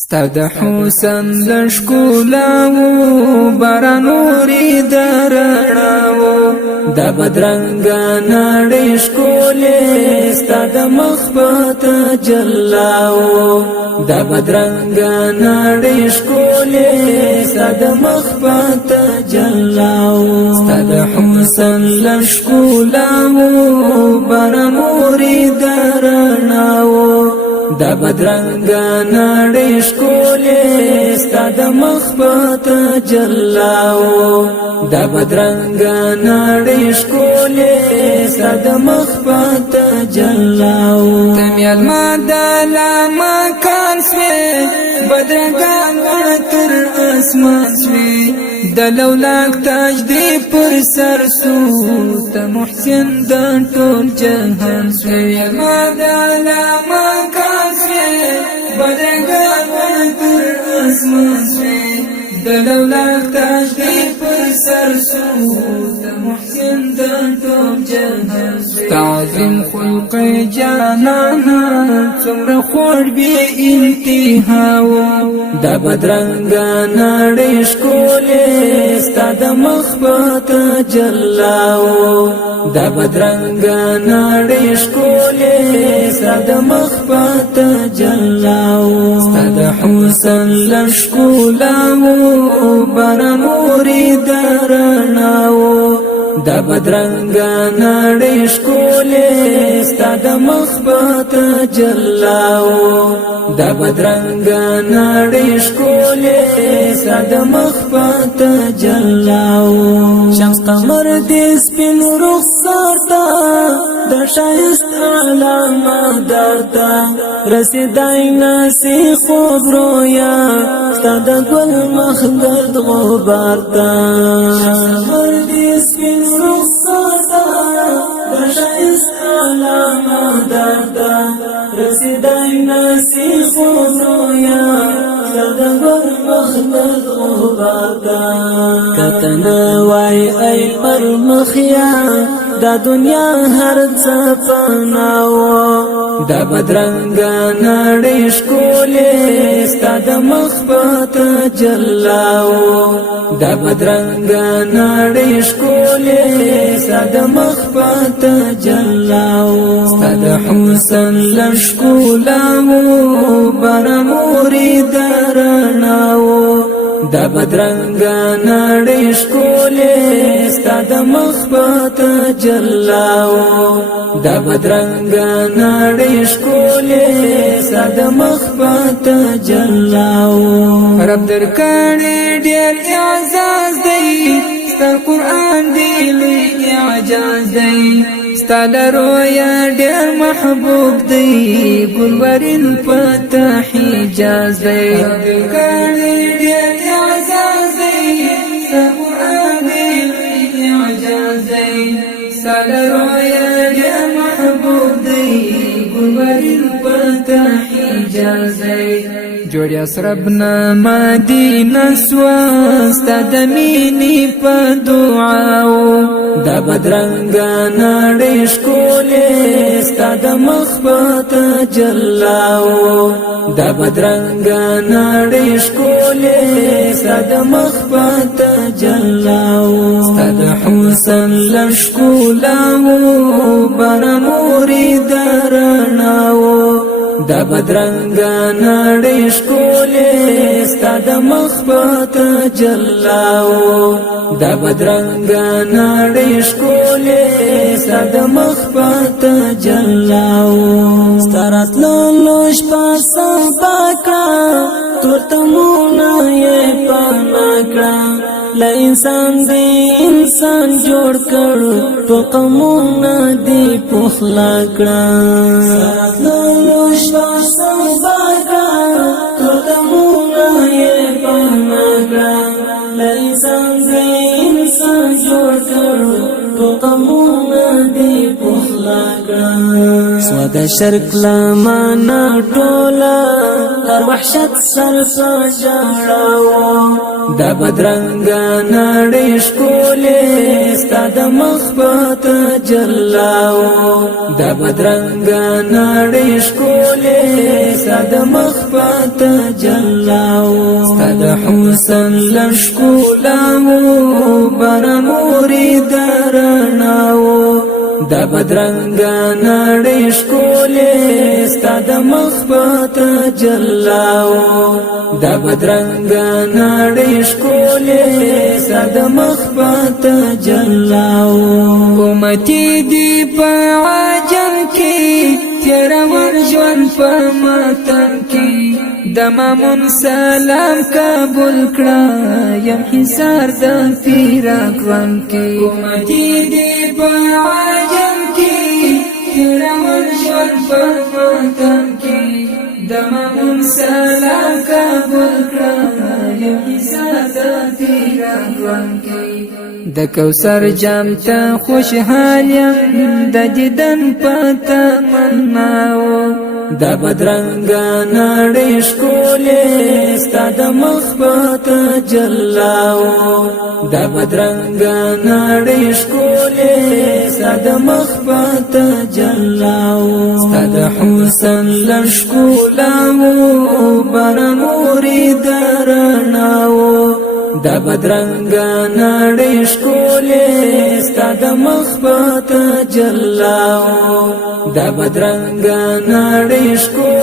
ستاد حسن لشکولاو بارانوری درناو دا بدرنگا نړۍ ښکلې ستاد مخبت جلاو دا بدرنگا نړۍ ښکلې ستاد مخبت جلاو ستاد حسن لشکولاو بارانوری درناو دا بدرنگا نړۍ ښکلې ستاد مخبت جلاو دا بدرنگا نړۍ ښکلې ستاد مخبت جلاو تمیل ما دلما کان سوی بدرنگا تر اسمان سوی دلولاک تاج دی پر سر سو تا محسن دن ټول جهان سوی ما دلما کان سوی بدرنگا تر اسمان سوی دلولاک تاج دی پر سر سو تا محسن دن ټول جهان سوی تعظیم خلق جانانا څومره خوږ بی انتهاو دا بدرنگا نړۍ ښکلې ستاد مخبت جلاو دا بدرنگا نړۍ ښکلې ستاد مخبت جلاو ستاد حسن لشکولاو بارانوری درناو دا بدرنگا نړۍ ښکلې ستاد مخبت جلاو دا بدرنگا نړۍ ښکلې ستاد مخبت جلاو شمس قمر دې سپین رخسار تا د ښایست علامه درته رسیدای ناسي خوب رویا ستاد ګل مخ ګرد غبار تا قمر دې سپین رخسار تا د ښایست علامه درته رسیدای ناسي خوب رویا ستاد ګل مخ ګرد غبار تا کتنه وای ای پر مخیا دا دنیا هر څه پناو دا بدرنگا نړۍ ښکلې ستاد مخبت جلاو دا بدرنگا نړۍ ښکلې ستاد مخبت جلاو ستاد حسن لشکولاو بارانوری درناو دا بدرنگا نړۍ ښکلې ستاد مخبت جلاو دا بدرنگا نړۍ ښکلې ستاد مخبت جلاو رب درکړې ډېر اعزاز دی ستر قرآن دی لوی اعجاز دی ستاله رویا ډېر محبوب دی ګلورین فتح حجاز دی رب درکړې ډېر اعزاز دی ستر قرآن دی لوی اعجاز دی ستاله رویا ډېر محبوب دی ګلورین فتح حجاز دی جوړ اسربنا مدینه سوا ستاد مینې په دعاو دا بدرنگا نړۍ ښکلې ستاد مخبت جلاو دا بدرنگا نړۍ ښکلې ستاد مخبت جلاو ستاد حسن لشکولاو بارانوری درناو دا بدرنگا نړۍ ښکلې ستاد مخبت جلاو دا بدرنگا نړۍ ښکلې ستاد مخبت جلاو ستراتلو شپه سبا کړه تورتمونه یې پانا کړه له انسان دی انسان جوړ کړ ټول قومونه دی پخلا کړه ستراتلو شپه سبا کړه تورتمونه یې پانا کړه له انسان دی انسان جوړ کړ ټول قومونه دی پخلا کړه د شرق لمانه ټوله هر وحشت سر په ژړاو د بدرنګه نړۍ ښکلې ستا د مخ په تجلاو د بدرنګه نړۍ ښکلې ستا د مخ په تجلاو ستا د حسن له ښکلاو برمورې د رڼاو د بدرنګه نړۍ ښکلې ستا د مخ په تجلاو د بدرنګه نړۍ ښکلې ستا د مخ په تجلاو امتي دي په عجم کې تېرول ژوند په ماتم کې د مامون سلام قبول کړه یم حصار د فراق غم کې امتي دي په عجم کې تېرول ژوند په ماتم کې د مامون سلام قبول کړه یم حصار د فراق غم کې د کوثر جام ته خوشحال یم د دیدن په تمناو د بدرنګه نړۍ ښکلې ستا د مخ په تجلاو د بدرنګه نړۍ ښکلې ستا د مخ په تجلاو ستا د حسن له ښکلاو برمورې د رڼاو د بدرنګه نړۍ ښکلې ستا د مخ په تجلاو د بدرنګه نړۍ ښکلې